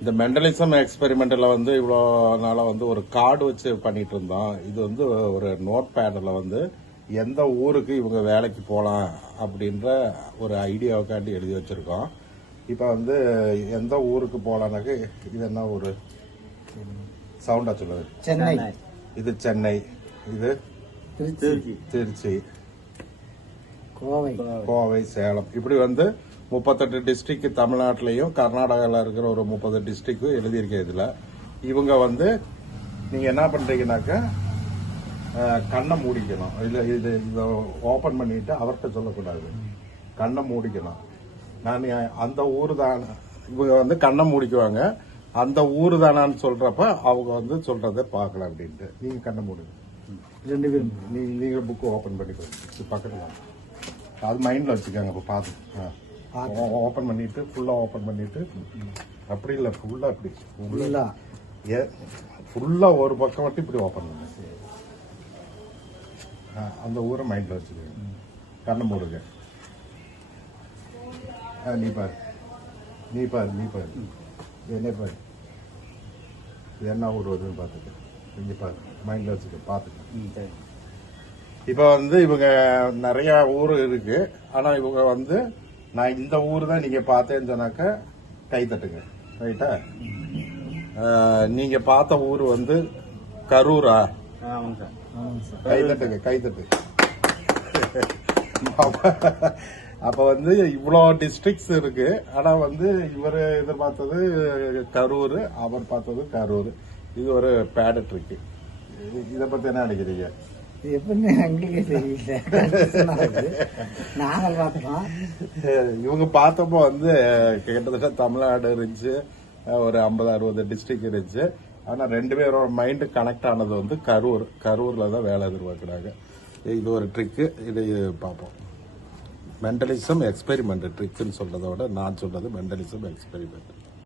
இந்த மெண்டலிசம் எக்ஸ்பெரிமெண்ட்ல வந்து இவ்வளோ நாளாக வந்து ஒரு கார்டு வச்சு பண்ணிட்டு இருந்தோம். இது வந்து ஒரு நோட் பேடில் வந்து எந்த ஊருக்கு இவங்க வேலைக்கு போகலாம் அப்படின்ற ஒரு ஐடியாவுக்காண்டி எழுதி வச்சிருக்கோம். இப்போ வந்து எந்த ஊருக்கு போகலான்னாக்க இது என்ன ஊர் சவுண்டா சொல்லுது? சென்னை. இது சென்னை, இது திருச்சி, திருச்சி, கோவை, கோவை, சேலம், இப்படி வந்து 38 டிஸ்ட்ரிக்ட் தமிழ்நாட்டிலையும் கர்நாடகாவில் இருக்கிற ஒரு 30 டிஸ்ட்ரிக்டும் எழுதியிருக்கேன். இதில் இவங்க வந்து நீங்கள் என்ன பண்ணுறீங்கன்னாக்கா கண்ணை மூடிக்கணும். இல்லை இதை ஓப்பன் பண்ணிட்டு அவர்கிட்ட சொல்லக்கூடாது, கண்ணை மூடிக்கணும். நான் அந்த ஊர் தான், இவங்க வந்து கண்ணை மூடிக்குவாங்க. அந்த ஊர் தானான்னு சொல்கிறப்ப அவங்க வந்து சொல்கிறத பார்க்கலாம் அப்படின்ட்டு. நீங்கள் கண்ணை மூடுங்க, 2 பேரும். நீங்கள் புக்கு ஓப்பன் பண்ணிக்கோங்க. பக்கத்தில் அது மைண்டில் வச்சுக்கோங்க. இப்போ பார்த்து ஓப்பன் பண்ணிட்டு ஃபுல்லாக ஓப்பன் பண்ணிட்டு, அப்படி இல்லை ஃபுல்லாக இப்படி ஃபுல்லாக ஒரு பக்கம் மட்டும் இப்படி ஓப்பன் பண்ணு. அந்த ஊரை மைண்டில் வச்சுக்கோங்க. கண்ணை மூடுங்க. நீ பாரு, நீ பாரு, நீ பாரு, என்ன பாரு, இது என்ன ஊர் வருதுன்னு பார்த்துக்க. இங்கே பாரு, மைண்டில் வச்சுக்க, பார்த்துக்க. இப்போ வந்து இவங்க நிறைய ஊர் இருக்கு. ஆனால் இவங்க வந்து நான் இந்த ஊர் தான் நீங்க பார்த்தேன்னு சொன்னாக்க கை தட்டுங்க. ரைட்டா? நீங்க பார்த்த ஊர் வந்து கரூரா? கை தட்டுங்க, கை தட்டு. அப்ப வந்து இவ்வளோ டிஸ்ட்ரிக்ட்ஸ் இருக்கு. ஆனா வந்து இவர் எதிர்பார்த்தது கரூர், அவர் பார்த்தது கரூர். இது ஒரு பேட் ட்ரிக். இதை பத்தி என்ன நினைக்கிறீங்க? எப்படின்னு எங்களுக்கே தெரியல. நாங்கள் பார்த்துக்கலாம். இவங்க பார்த்தப்போ வந்து கிட்டத்தட்ட தமிழ்நாடு இருந்துச்சு, ஒரு 50-60 டிஸ்ட்ரிக்ட் இருந்துச்சு. ஆனால் 2 பேரோட மைண்டு கனெக்ட் ஆனது வந்து கரூரில் தான் வேலை எதிர்பார்க்குறாங்க. இது ஒரு ட்ரிக்கு. இது பார்ப்போம். மெண்டலிசம் எக்ஸ்பெரிமெண்ட் ட்ரிக்குன்னு சொல்றதை விட நான் சொல்றது மெண்டலிசம் எக்ஸ்பெரிமெண்ட்.